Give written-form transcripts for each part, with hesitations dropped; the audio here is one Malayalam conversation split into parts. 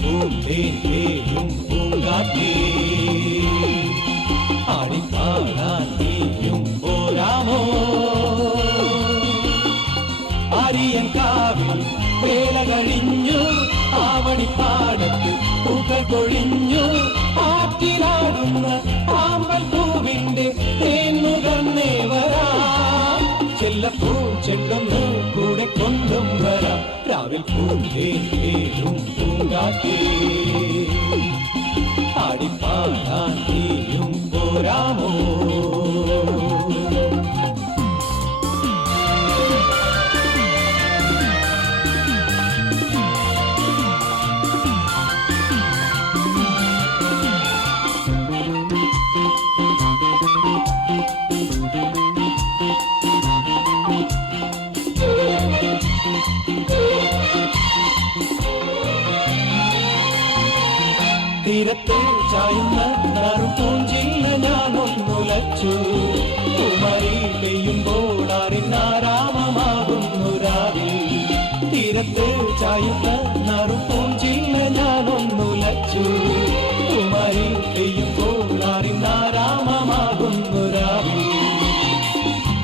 പൂന്തേനും പൂങ്കാറ്റേ ആടിപ്പാടാൻ നീയും പോരാമോ ആര്യൻ കാവിൽ വേല കഴിഞ്ഞു ആവണിപ്പാടത്ത് പൂക്കൾ കൊഴിഞ്ഞു ആറ്റിലാടുന്ന ആമ്പൽ പൂവിന്റെ തേന്നുകർന്നേ വരാം ചെല്ലപ്പൂ ചെണ്ടൊന്ന് കൂടെ കൊണ്ടും വരാം രാവിൽ പൂന്തേനും പൂങ്കാറ്റേ ആടിപ്പാടാൻ നീയും പോരാമോ തീരത്തെ ചായുന്ന നറുപൂഞ്ചില്ല ഞാനൊന്നുലച്ചു കുമരി പെയ്യുമ്പോൾ ആരാമമാകുന്നു രാവിൽ തീരത്തെ ചായുന്ന നറുപൂഞ്ചില്ല ഞാനൊന്നുലച്ചു കുമരി പെയ്യുമ്പോൾ ആരാമമാകുന്നു രാവിൽ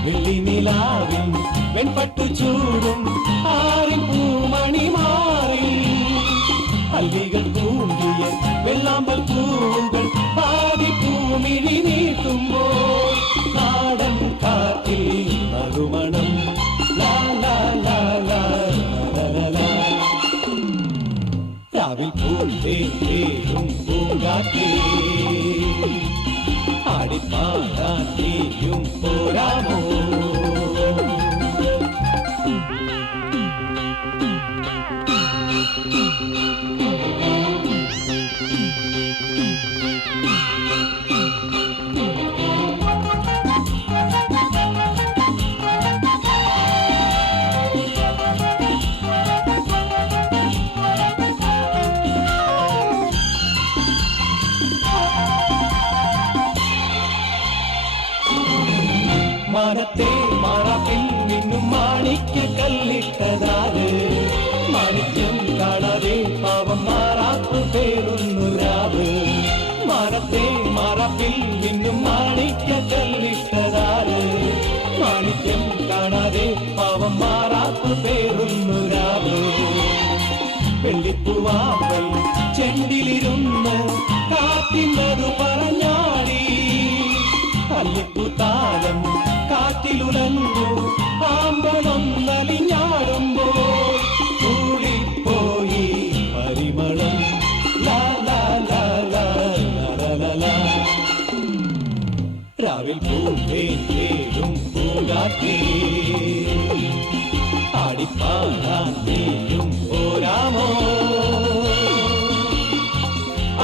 വെള്ളി നിലാവിൽ വെൺപട്ടു ചൂടും ആരിൻ പൂമണി മാറി അല്ലികൾ കൂമ്പിയ വെള്ളാമ്പൽ പൂവുകൾ പാതിപ്പൂമിഴി നീട്ടുമ്പോൾ നാടൻ കാറ്റിൽ നറുമണം ലാ ലാ ലാ ലാ ലാ രാവിൽ പൂന്തേനും പൂങ്കാറ്റേ ആടിപ്പാടാൻ നീയും പോരാമോ മാനത്തെ മാറാപ്പിൽ നിന്നും മാണിക്ക കല്ലിട്ടതാത് മാണിക്യം കാണാതെ പാവം മാറാപ്പ് പേരുന്നു രാവ് മാനത്തെ മാറാപ്പിൽ നിന്നും മാണിക്ക കല്ലിട്ടതാത് മാണിക്യം കാണാതെ പാവം മാറാപ്പ് പേരുന്നു രാവ് വെള്ളിപ്പൂവാമ്പൽ ചെണ്ടിലിരുന്ന് കാത്തിനതു പറഞ്ഞാടി അല്ലിപ്പൂത്താലം കാറ്റിലുലഞ്ഞു ആമ്പലൊന്നലിഞ്ഞാടുമ്പോൾ കൂടിപ്പോയി പരിമളം ലാ ലാ ലാ ലാ ലാ ലാ രാവിൽ പൂന്തേനും പൂങ്കാറ്റേ ആടിപ്പാടാൻ നീയും പോരാമോ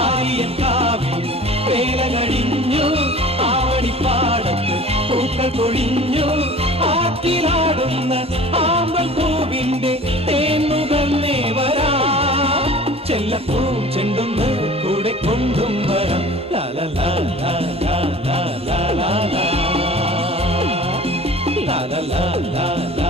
ആര്യൻ കാവിൽ വേല കഴിഞ്ഞു ആവണിപ്പാടത്ത് പൂക്കൾ കൊഴിഞ്ഞു ആറ്റിലാടുന്ന ആമ്പൽ പൂവിന്റെ തേന്നുകർന്നേ വരാം ചെല്ലപ്പൂ ചെണ്ടൊന്ന് കൂടെ കൊണ്ടും വരാം ലാ ലാ ലാ ലാ ലാ ലാ ലാ ലാ ലാ ലാ ലാ ലാ